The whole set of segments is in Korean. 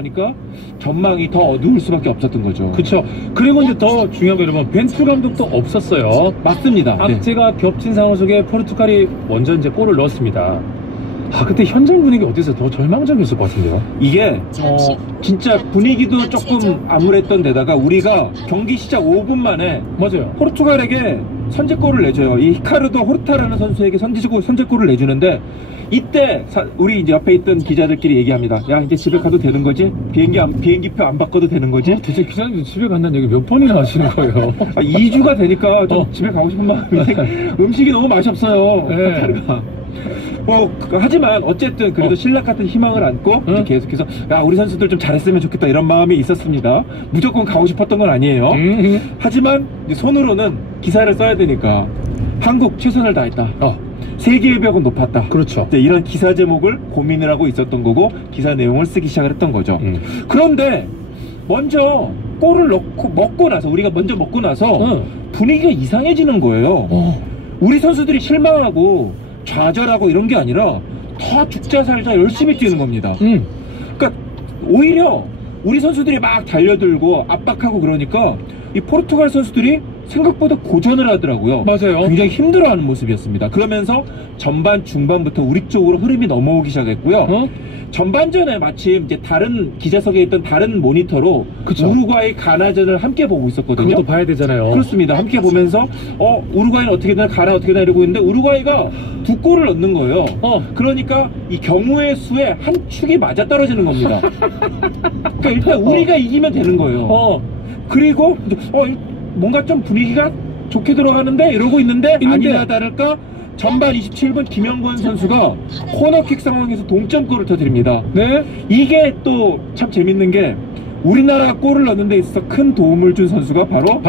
그러니까 전망이 더 어두울 수밖에 없었던 거죠. 그쵸. 그리고 이제 더 중요한 거 여러분, 벤투 감독도 없었어요. 맞습니다. 악재가 겹친 상황 속에 포르투갈이 먼저 이제 골을 넣었습니다. 그때 현장 분위기 어땠어요? 더 절망적이었을 것 같은데요. 이게 진짜 분위기도 조금 암울했던 데다가 우리가 경기 시작 5분 만에 맞아요. 포르투갈에게 선제골을 내줘요. 이 히카르도 호르타라는 선수에게 선제골을 내주는데 이때 우리 이제 옆에 있던 기자들끼리 얘기합니다. 야, 이제 집에 가도 되는 거지? 비행기표 안 바꿔도 되는 거지? 대체 기자님 집에 간다는 얘기 몇 번이나 하시는 거예요? 2주가 되니까 좀 집에 가고 싶은 마음인데 음식이 너무 맛이 없어요. 네. 하지만 어쨌든 그래도 신락 같은 희망을 안고 이제 계속해서 야, 우리 선수들 좀 잘했으면 좋겠다 이런 마음이 있었습니다. 무조건 가고 싶었던 건 아니에요. 하지만 이제 손으로는 기사를 써야 되니까 한국 최선을 다했다. 세계의 벽은 높았다. 그렇죠. 이런 기사 제목을 고민을 하고 있었던 거고 기사 내용을 쓰기 시작을 했던 거죠. 그런데 먼저 골을 먹고 나서 우리가 먼저 먹고 나서 분위기가 이상해지는 거예요. 우리 선수들이 실망하고 좌절하고 이런 게 아니라 더 죽자 살자 열심히 뛰는 겁니다. 그러니까 오히려 우리 선수들이 막 달려들고 압박하고 그러니까 이 포르투갈 선수들이 생각보다 고전을 하더라고요. 맞아요. 굉장히 힘들어하는 모습이었습니다. 그러면서 전반 중반부터 우리 쪽으로 흐름이 넘어오기 시작했고요. 전반전에 마침 이제 다른 기자석에 있던 다른 모니터로 그쵸. 우루과이 가나전을 함께 보고 있었거든요. 그것도 봐야 되잖아요. 그렇습니다. 함께 보면서 우루과이는 어떻게 되나 가나 어떻게 되나 이러고 있는데 우루과이가 2골을 넣는 거예요. 그러니까 이 경우의 수에 한 축이 맞아 떨어지는 겁니다. 그러니까 일단 우리가 이기면 되는 거예요. 그리고 뭔가 좀 분위기가 좋게 들어가는데 이러고 있는데 아니나 다를까 전반 27분 김영권 선수가 코너킥 상황에서 동점골을 터뜨립니다. 네? 이게 또 참 재밌는 게 우리나라가 골을 넣는 데 있어서 큰 도움을 준 선수가 바로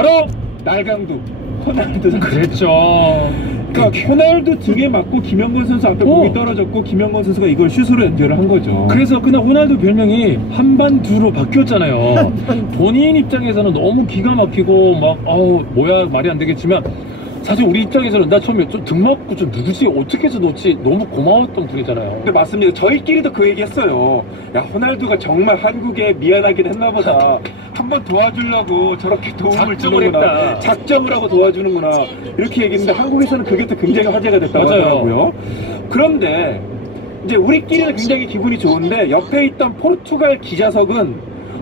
날강두 호날두 선수. 그랬죠. 그러니까 호날두 등에 맞고 김영권 선수 앞에 공이 떨어졌고 김영권 선수가 이걸 슛으로 연결을 한 거죠. 그래서 그날 호날두 별명이 한반두로 바뀌었잖아요. 본인 입장에서는 너무 기가 막히고 막 뭐야 말이 안 되겠지만 사실 우리 입장에서는 나 처음에 좀 등 맞고 좀 누구지 어떻게 해서 넣지 너무 고마웠던 분이잖아요. 근데 맞습니다. 저희끼리도 그 얘기 했어요. 야, 호날두가 정말 한국에 미안하긴 했나보다. 한번 도와주려고 저렇게 도움을 주는구나. 작정을 하고 도와주는구나. 이렇게 얘기했는데 한국에서는 그게 또 굉장히 화제가 됐다고 하더라고요. 그런데 이제 우리끼리는 굉장히 기분이 좋은데 옆에 있던 포르투갈 기자석은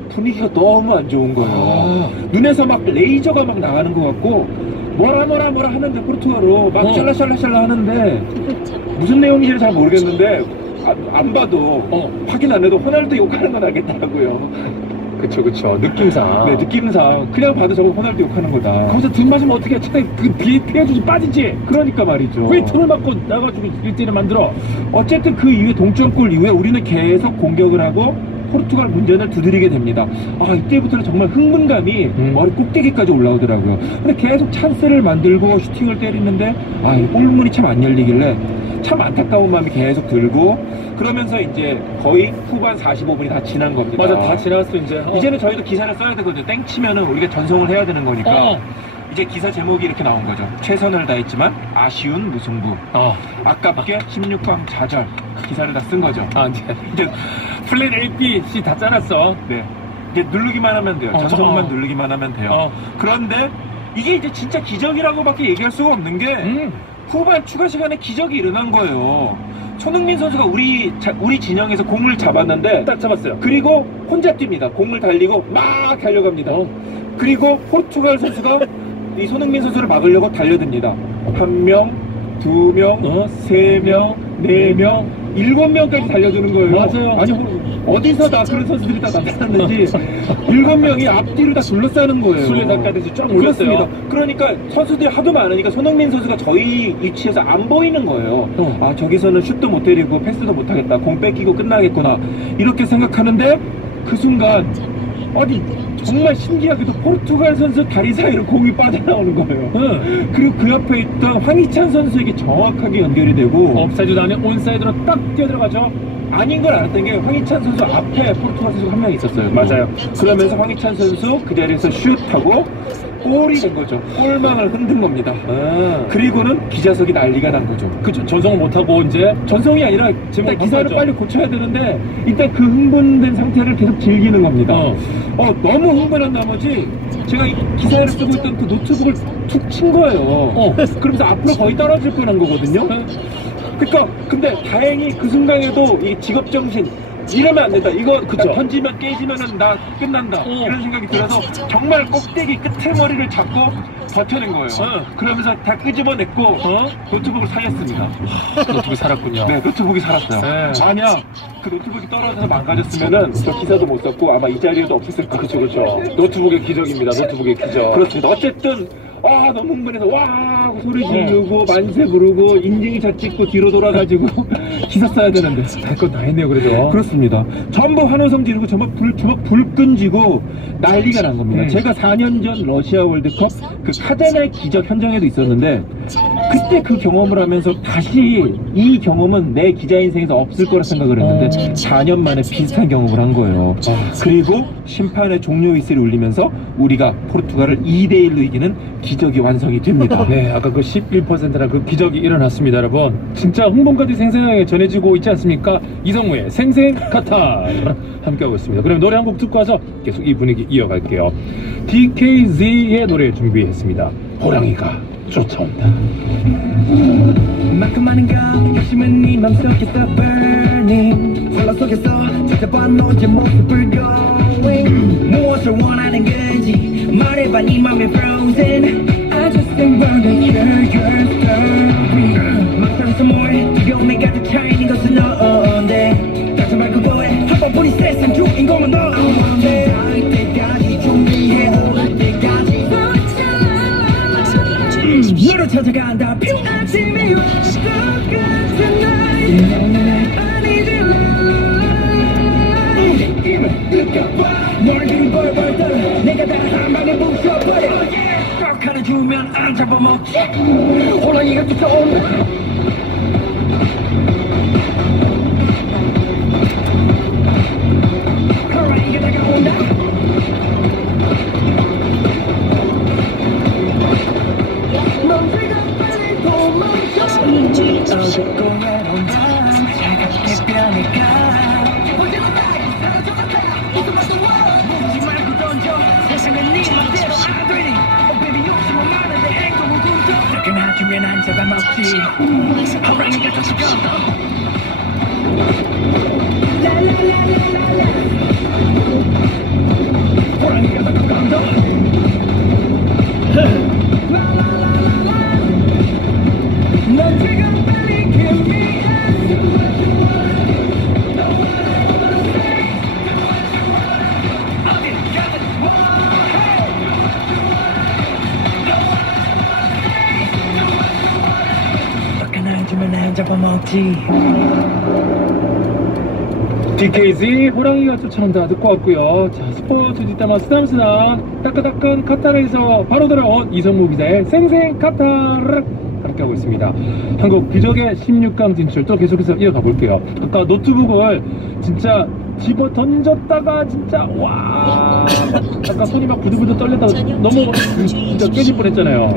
분위기가 너무 안 좋은 거예요. 눈에서 막 레이저가 막 나가는 것 같고 뭐라 하는데 포르투갈로 막 샬라샬라 하는데 무슨 내용인지는 잘 모르겠는데 안 봐도 확인 안 해도 호날두 욕하는 건 알겠더라고요. 그쵸 느낌상. 네, 느낌상 그냥 봐도 저거 호날두 욕하는 거다. 거기서 등 맞으면 어떻게 차라리 그 피해주지 빠지지. 그러니까 말이죠. 왜 등을 맞고 나가지고 1대1을 만들어. 어쨌든 그 이후에 동점골 이후에 우리는 계속 공격을 하고 포르투갈 문전을 두드리게 됩니다. 이때부터는 정말 흥분감이 머리 꼭대기까지 올라오더라고요. 근데 계속 찬스를 만들고 슈팅을 때리는데 이 골문이 참 안 열리길래 참 안타까운 마음이 계속 들고 그러면서 이제 거의 후반 45분이 다 지난 겁니다. 맞아, 다 지났어 이제. 이제는 저희도 기사를 써야 되거든요. 땡치면은 우리가 전송을 해야 되는 거니까 이제 기사 제목이 이렇게 나온 거죠. 최선을 다했지만 아쉬운 무승부. 아깝게 16강 좌절. 기사를 다 쓴 거죠. 이제 플랜 A, B, C 다 짜놨어. 네. 이제 누르기만 하면 돼요. 전송만 누르기만 하면 돼요. 그런데 이게 이제 진짜 기적이라고밖에 얘기할 수가 없는 게 후반 추가 시간에 기적이 일어난 거예요. 손흥민 선수가 우리 진영에서 공을 잡았는데 딱 잡았어요. 그리고 혼자 뜁니다. 공을 달리고 막 달려갑니다. 그리고 포르투갈 선수가 이 손흥민 선수를 막으려고 달려듭니다. 1명, 2명, 3명, 4명, 7명까지 달려드는 거예요. 맞아요. 아니 어디서 다 그런 선수들이 다 나타났는지 7명이 앞뒤로 다 둘러싸는 거예요. 술래잡기하듯이 쫙 몰렸어요. 그러니까 선수들이 하도 많으니까 손흥민 선수가 저희 위치에서 안 보이는 거예요. 저기서는 슛도 못 때리고 패스도 못 하겠다. 공 뺏기고 끝나겠구나. 이렇게 생각하는데 그 순간 정말 신기하게도 포르투갈 선수 다리 사이로 공이 빠져나오는 거예요. 그리고 그 옆에 있던 황희찬 선수에게 정확하게 연결이 되고 업사이드 안에 온사이드로 딱 뛰어들어가죠. 아닌 걸 알았던 게 황희찬 선수 앞에 포르투갈 선수가 한 명 있었어요. 맞아요. 그러면서 황희찬 선수 그 자리에서 슛하고 골이 된 거죠. 골망을 흔든 겁니다. 아. 그리고는 기자석이 난리가 난 거죠. 그쵸, 전성을 못하고 이제 전성이 아니라 일단 기사를 바꿔야죠. 빨리 고쳐야 되는데 일단 그 흥분된 상태를 계속 즐기는 겁니다. 너무 흥분한 나머지 제가 이 기사를 쓰고 있던 그 노트북을 툭 친 거예요. 그러면서 앞으로 거의 떨어질 뻔한 거거든요. 그러니까 근데 다행히 그 순간에도 이 직업정신 이러면 안 된다. 이거 그쵸. 던지면 깨지면은 나 끝난다. 이런 생각이 들어서 정말 꼭대기 끝에 머리를 잡고 버텨낸 거예요. 그러면서 다 끄집어냈고 노트북을 살렸습니다. 노트북이 살았군요. 네, 노트북이 살았어요. 네. 만약 그 노트북이 떨어져서 망가졌으면은 저 기사도 못 썼고 아마 이 자리에도 없었을 거예요. 그렇죠. 노트북의 기적입니다. 노트북의 기적. 그렇습니다. 어쨌든 너무 흥분해서 와 하고 소리 지르고 만세 부르고 인증샷 찍고 뒤로 돌아가지고 기사 써야 되는데 할 건 다 했네요, 그래도. 그렇습니다. 전부 환호성 지르고 전부 불 끈지고 난리가 난 겁니다. 제가 4년 전 러시아 월드컵 그 카자나의 기적 현장에도 있었는데 그때 그 경험을 하면서 다시 이 경험은 내 기자 인생에서 없을 거라 생각을 했는데 4년 만에 비슷한 경험을 한 거예요. 그리고 심판의 종료 휘슬이 울리면서 우리가 포르투갈을 2대1로 이기는 기적이 완성이 됩니다. 네, 아까 그 11%나 그 기적이 일어났습니다, 여러분. 진짜 홍보까지 생생하게 전해지고 있지 않습니까? 이성무의 생생 카타르 함께하고 있습니다. 그럼 노래 한 곡 듣고 와서 계속 이 분위기 이어갈게요. DKZ의 노래 준비했습니다. 호랑이가 쫓아온다. 만큼 많은 감 욕심은 네 맘속에서 burning 혼란 속에서 찾아봐 너의 모습을 going 무엇을 원하는 건지 말해봐 네 맘이 frozen I just think about the your story 막상에서 뭐해 두려움에 가득 차있는 것은 너인데 다시 말고 뭐해 한 번뿐인 세상 주인공은 너인데 닿을 때까지 준비해 오를 때까지 너를 찾아간다 아침이 왔어 같은 날 너를 벌벌 떨어 내가 다 한 방에 부숴버려 꼭 하나 주면 안 잡아먹지 호랑이가 쫓아온다 호랑이가 다가온다 어둡고 외로운 밤 차갑게 변해가 어제로 날 사라져갔다 묻지 말고 던져 세상은 네 맘대로 안 되니 Oh baby 욕심은 많은데 행동은 굳어 이렇게 놔두면 안 잡아먹지 호랑이가 쫓아간다 라라라라라라 호랑이가 다가간다 넌 지금 빨리 give me 안 주면 안 잡아먹지 DKZ 호랑이가 쫓아온다 듣고 왔고요. 자, 스포츠 뒷담화 쓰담쓰담 따끈따끈 카타르에서 바로 돌아온 이성무 기자의 생생 카타르 함께하고 있습니다. 한국 기적의 16강 진출 또 계속해서 이어가 볼게요. 아까 노트북을 진짜 집어 던졌다가 진짜 와 아까 손이 막 부들부들 떨렸다가 넘어 진짜 깨질 뻔했잖아요.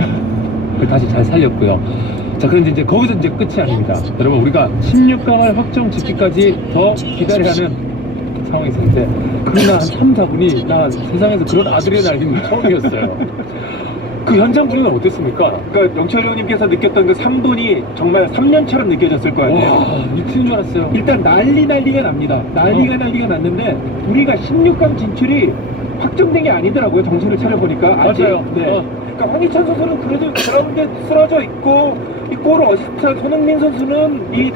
그걸 다시 잘 살렸고요. 자, 그런데 이제 거기서 이제 끝이 아닙니다. 여러분, 우리가 16강을 확정 짓기까지 더 기다려야 하는 상황이 있었는데 그날 한 3, 4분이 나 세상에서 그런 아드레날린 처음이었어요. 그 현장 분위기는 어땠습니까? 그러니까 영철 의원님께서 느꼈던 그 3분이 정말 3년처럼 느껴졌을 거 아니에요. 와, 미치는 줄 알았어요. 일단 난리가 납니다. 난리가 났는데 우리가 16강 진출이 확정된 게 아니더라고요. 정신을 차려보니까 아직. 맞아요. 네. 그러니까 황희찬 선수는 그래도 그라운드에 쓰러져 있고 이 골을 어시스트한 손흥민 선수는 이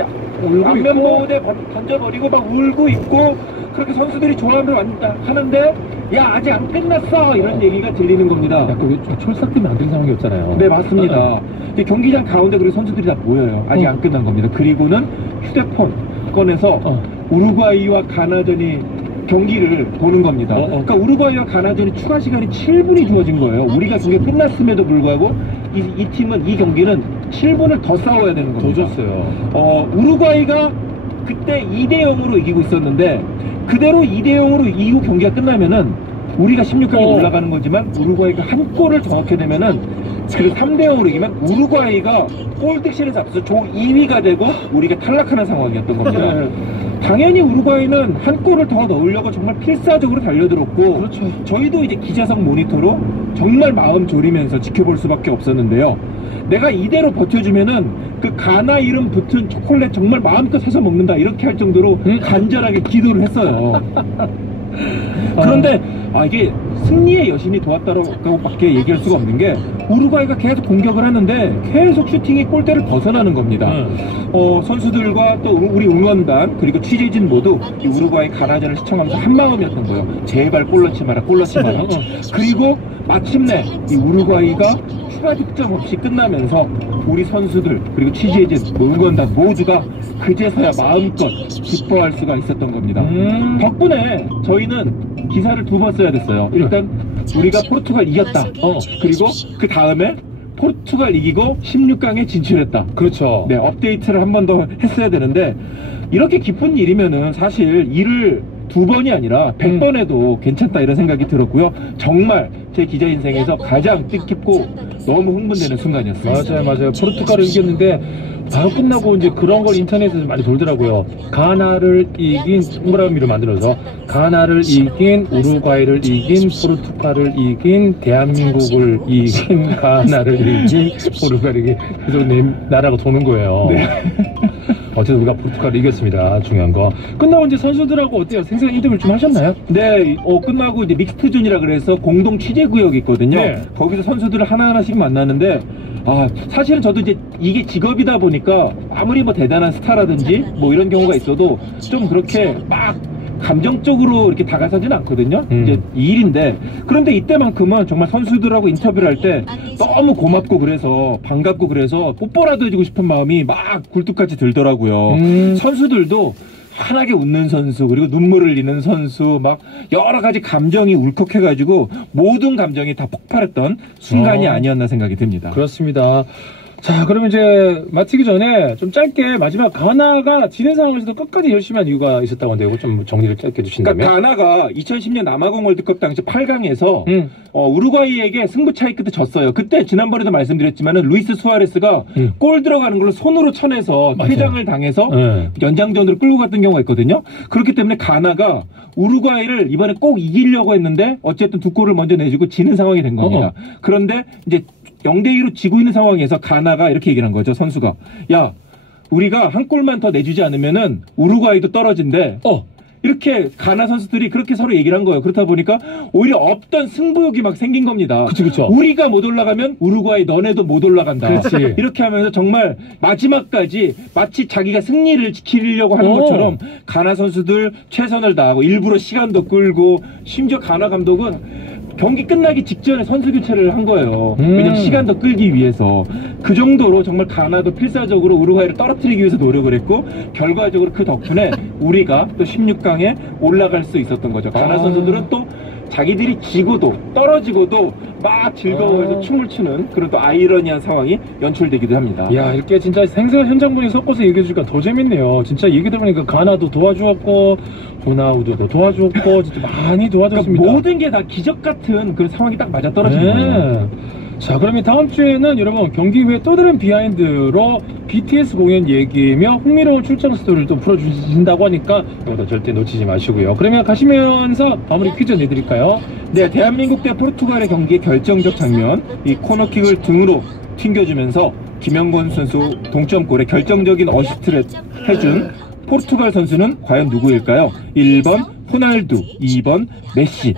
안면보호대 던져버리고 막 울고 있고 그렇게 선수들이 좋아하면 하는데 야 아직 안 끝났어 이런 얘기가 들리는 겁니다. 약간 촐싹 때문에 안 되는 상황이었잖아요. 네, 맞습니다. 이제 경기장 가운데 그리고 선수들이 다 모여요. 아직 안 끝난 겁니다. 그리고는 휴대폰 꺼내서 우루과이와 가나전이 경기를 보는 겁니다. 그러니까 우루과이와 가나전이 추가 시간이 7분이 주어진 거예요. 우리가 경기 끝났음에도 불구하고 이 팀은 이 경기는 7분을 더 싸워야 되는 겁니다. 더 줬어요. 우루과이가 그때 2대0으로 이기고 있었는데 그대로 2대0으로 이기고 경기가 끝나면은 우리가 16강에 올라가는 거지만 우루과이가 한 골을 정확히 되면은 그래서 3대0으로 이기면 우루과이가 골득실에서 앞서 조 2위가 되고 우리가 탈락하는 상황이었던 겁니다. 당연히 우루과이는 한 골을 더 넣으려고 정말 필사적으로 달려들었고 그렇죠. 저희도 이제 기자석 모니터로 정말 마음 졸이면서 지켜볼 수밖에 없었는데요. 내가 이대로 버텨주면은 그 가나 이름 붙은 초콜릿 정말 마음껏 사서 먹는다 이렇게 할 정도로 간절하게 기도를 했어요. 그런데 이게 승리의 여신이 도왔다고 밖에 얘기할 수가 없는 게 우루과이가 계속 공격을 하는데 계속 슈팅이 골대를 벗어나는 겁니다. 선수들과 또 우리 응원단 그리고 취재진 모두 이 우루과이 가나전을 시청하면서 한마음이었던 거예요. 제발 골 넣지 마라, 골 넣지 마라. 그리고 마침내 이 우루과이가 추가 득점 없이 끝나면서 우리 선수들 그리고 취재진, 응원단 모두가 그제서야 마음껏 기뻐할 수가 있었던 겁니다. 덕분에 저희는 기사를 2번 써야 됐어요. 일단 우리가 포르투갈 이겼다. 그리고 그 다음에 포르투갈 이기고 16강에 진출했다. 그렇죠. 네, 업데이트를 한 번 더 했어야 되는데 이렇게 기쁜 일이면은 사실 일을 2번이 아니라 100번 해도 괜찮다 이런 생각이 들었고요. 정말 제 기자 인생에서 가장 뜻깊고 너무 흥분되는 순간이었어요. 맞아요. 포르투갈을 이겼는데 바로 끝나고 이제 그런 걸 인터넷에서 많이 돌더라고요. 가나를 이긴 동그라미로 만들어서 가나를 이긴 우루과이를 이긴 포르투갈을 이긴 대한민국을 이긴 가나를 이긴 포르투갈을 이긴 그래서 내 나라가 도는 거예요. 네. 어쨌든 우리가 포르투갈을 이겼습니다. 중요한 거. 끝나고 이제 선수들하고 어때요? 생생한 인터뷰를 좀 하셨나요? 네, 끝나고 이제 믹스트존이라 그래서 공동 취재 구역이 있거든요. 네. 거기서 선수들을 하나하나씩 만나는데 사실은 저도 이제 이게 직업이다 보니까 아무리 뭐 대단한 스타라든지 뭐 이런 경우가 있어도 좀 그렇게 막 감정적으로 이렇게 다가서진 않거든요. 이제 이 일인데 그런데 이때만큼은 정말 선수들하고 인터뷰를 할 때 너무 고맙고 그래서 반갑고 그래서 뽀뽀라도 해주고 싶은 마음이 막 굴뚝같이 들더라고요. 선수들도 환하게 웃는 선수 그리고 눈물을 흘리는 선수 막 여러 가지 감정이 울컥해가지고 모든 감정이 다 폭발했던 순간이 아니었나 생각이 듭니다. 그렇습니다. 자, 그러면 이제 마치기 전에 좀 짧게 마지막 가나가 지는 상황에서도 끝까지 열심히 한 이유가 있었다고 하는데 이거 좀 정리를 짧게 해주신다면. 그러니까 가나가 2010년 남아공 월드컵 당시 8강에서 우루과이에게 승부 차이 끝에 졌어요. 그때 지난번에도 말씀드렸지만은 루이스 수아레스가 골 들어가는 걸로 손으로 쳐내서 퇴장을 당해서 연장전으로 끌고 갔던 경우가 있거든요. 그렇기 때문에 가나가 우루과이를 이번에 꼭 이기려고 했는데 어쨌든 2골을 먼저 내주고 지는 상황이 된 겁니다. 그런데 이제 0대2로 지고 있는 상황에서 가나가 이렇게 얘기를 한 거죠. 선수가 야 우리가 한 골만 더 내주지 않으면은 우루과이도 떨어진대. 이렇게 가나 선수들이 그렇게 서로 얘기를 한 거예요. 그렇다 보니까 오히려 없던 승부욕이 막 생긴 겁니다. 그쵸. 우리가 못 올라가면 우루과이 너네도 못 올라간다. 그렇지. 이렇게 하면서 정말 마지막까지 마치 자기가 승리를 지키려고 하는 것처럼 가나 선수들 최선을 다하고 일부러 시간도 끌고 심지어 가나 감독은 경기 끝나기 직전에 선수 교체를 한 거예요. 왜냐면 시간 더 끌기 위해서. 그 정도로 정말 가나도 필사적으로 우루과이를 떨어뜨리기 위해서 노력을 했고 결과적으로 그 덕분에 우리가 또 16강에 올라갈 수 있었던 거죠. 가나 선수들은 또 자기들이 지고도 떨어지고도 막 즐거워해서 춤을 추는 그런 또 아이러니한 상황이 연출되기도 합니다. 야, 이렇게 진짜 생생한 현장 분위기 섞어서 얘기해 주니까 더 재밌네요. 진짜 얘기 들어보니까 가나도 도와주었고 호나우두도 도와주었고 진짜 많이 도와줬습니다. 그러니까 모든 게 다 기적 같은 그런 상황이 딱 맞아떨어지는 거예요. 자, 그러면 다음 주에는 여러분 경기 후에 또 다른 비하인드로 BTS 공연 얘기며 흥미로운 출장 스토리를 또 풀어주신다고 하니까 이것도 절대 놓치지 마시고요. 그러면 가시면서 마무리 퀴즈 내드릴까요? 네, 대한민국 대 포르투갈의 경기의 결정적 장면, 이 코너킥을 등으로 튕겨주면서 김영권 선수 동점골에 결정적인 어시스트를 해준 포르투갈 선수는 과연 누구일까요? 1번 호날두, 2번 메시.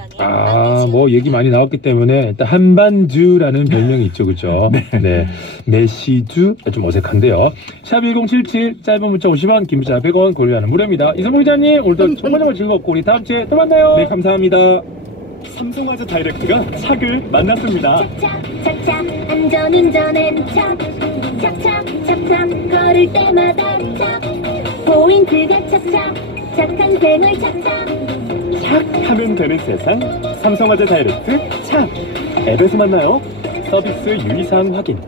뭐 얘기 많이 나왔기 때문에 일단 한반두라는 별명이 있죠, 그죠? 네. 메시두 좀 어색한데요. 샵 1077 짧은 문자 50원, 긴 문자 100원 고려하는 무료입니다. 이성봉 기자님 오늘도 정말 즐겁고 우리 다음 주에 또 만나요. 네, 감사합니다. 삼성화재 다이렉트가 착을 만났습니다. 착착 안전운전엔 착착 걸을 때마다 착 포인트가 착착 착한 생을 착착 착 하면 되는 세상 삼성화재 다이렉트 착 앱에서 만나요. 서비스 유의사항 확인.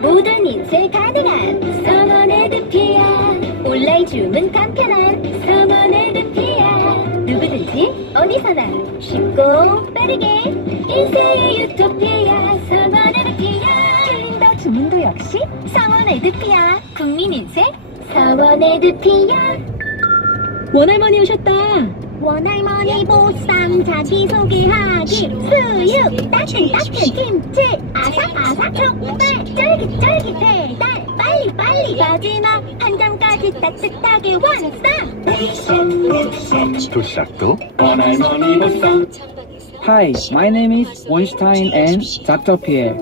모든 인쇄 가능한 서머네드피아 온라인 주문 간편한 서머네드피아 누구든지 어디서나 쉽고 빠르게 인생의 유토피아 성원 에드피아 힐링도 주문도 역시 성원 에드피아 국민인쇄 성원 에드피아 원할머니 오셨다. 원할머니 보쌈 자기소개하기 수육 따끈따끈 김치 아삭아삭 족발 쫄깃쫄깃 배달 빨리빨리 마지막 한 점까지 따뜻하게 완성 도시락도 원할머니 보쌈. Hi, my name is Weinstein and Dr. Pierre.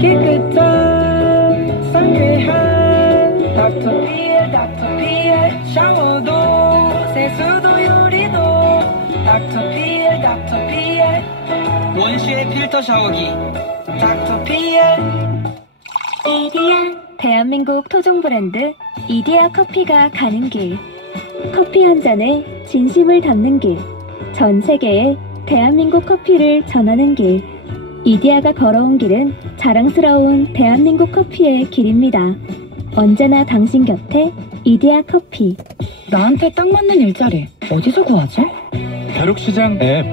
깨끗한 상쾌한 Dr. Pierre, Dr. Pierre. 샤워도 세수도 요리도 Dr. Pierre, Dr. Pierre. 원시의 필터 샤워기 Dr. Pierre. 이디야, 대한민국 토종 브랜드 이디야 커피가 가는 길. 커피 한 잔에 진심을 담는 길. 전 세계에 대한민국 커피를 전하는 길. 이디야가 걸어온 길은 자랑스러운 대한민국 커피의 길입니다. 언제나 당신 곁에 이디야 커피. 나한테 딱 맞는 일자리 어디서 구하지? 벼룩시장 앱.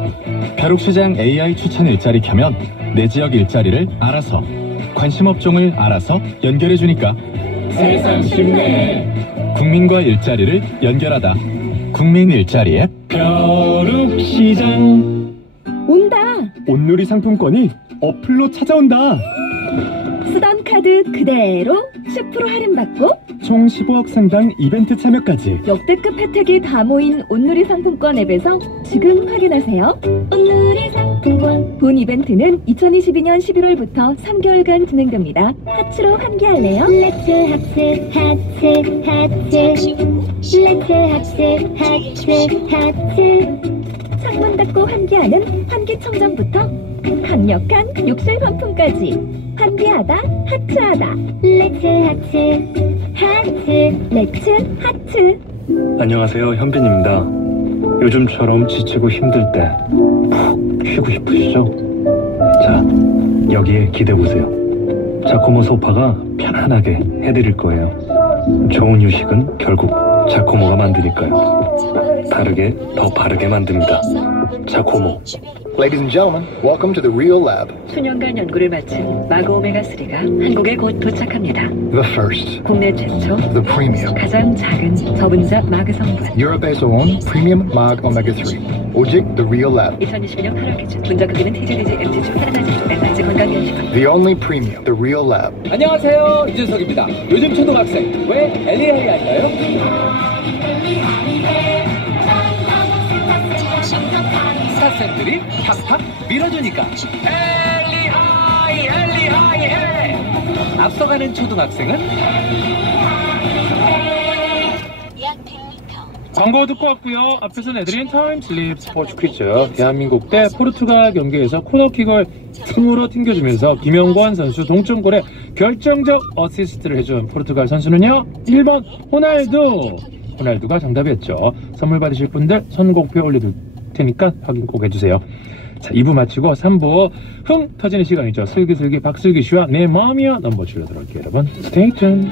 벼룩시장 AI 추천 일자리 켜면 내 지역 일자리를 알아서, 관심 업종을 알아서 연결해주니까 세상 쉽네. 국민과 일자리를 연결하다. 국민 일자리 앱. 벼룩시장. 온다! 온누리 상품권이 어플로 찾아온다. 쓰던 카드 그대로 10% 할인받고 총 15억 상당 이벤트 참여까지. 역대급 혜택이 다 모인 온누리 상품권 앱에서 지금 확인하세요. 온누리 상품권. 본 이벤트는 2022년 11월부터 3개월간 진행됩니다. 하츠로 환기할래요? 렛츠 합스 하츠 하츠 렛츠 합스 하츠 하츠 창문 닫고 환기하는 환기청정부터 강력한 욕실 반품까지 환기하다 하츠하다. 렛츠 하츠 하츠 렛츠 하츠. 안녕하세요, 현빈입니다. 요즘처럼 지치고 힘들 때 푹 쉬고 싶으시죠? 자, 여기에 기대보세요. 자코모 소파가 편안하게 해드릴 거예요. 좋은 휴식은 결국 자코모가 만드니까요. 다르게 더 바르게 만듭니다. 자코모. Ladies and gentlemen, welcome to the Real Lab. 수년간 연구를 마친 마고 오메가3가 한국에 곧 도착합니다. The first, 국내 최초 the premium, 가장 작은 저분자 마그 성분. Europe's own premium MAG Omega-3. 오직 the Real Lab. 2021년 8월 기준 분자 크기는 TGDG, MTG, 테라나지, 에너지 건강연식. The only premium, the Real Lab. 안녕하세요, 이준석입니다. 요즘 초등학생 왜 LEI 할까요? 스타쌤들이 팍팍 밀어주니까 LEI 해! 앞서가는 초등학생은 광고 듣고 왔고요. 앞에서 내드린 타임슬립 스포츠 퀴즈. 대한민국 대 포르투갈 경기에서 코너킥을 등으로 튕겨주면서 김영권 선수 동점골에 결정적 어시스트를 해준 포르투갈 선수는요, 1번 호날두. 호날두가 정답이었죠. 선물 받으실 분들 선곡표 올려둘 테니까 확인 꼭 해주세요. 자, 2부 마치고 3부 흥 터지는 시간이죠. 슬기슬기 박슬기 씨와 내 마음이야 넘버 줄여들어올게요. 여러분 스테이 tuned.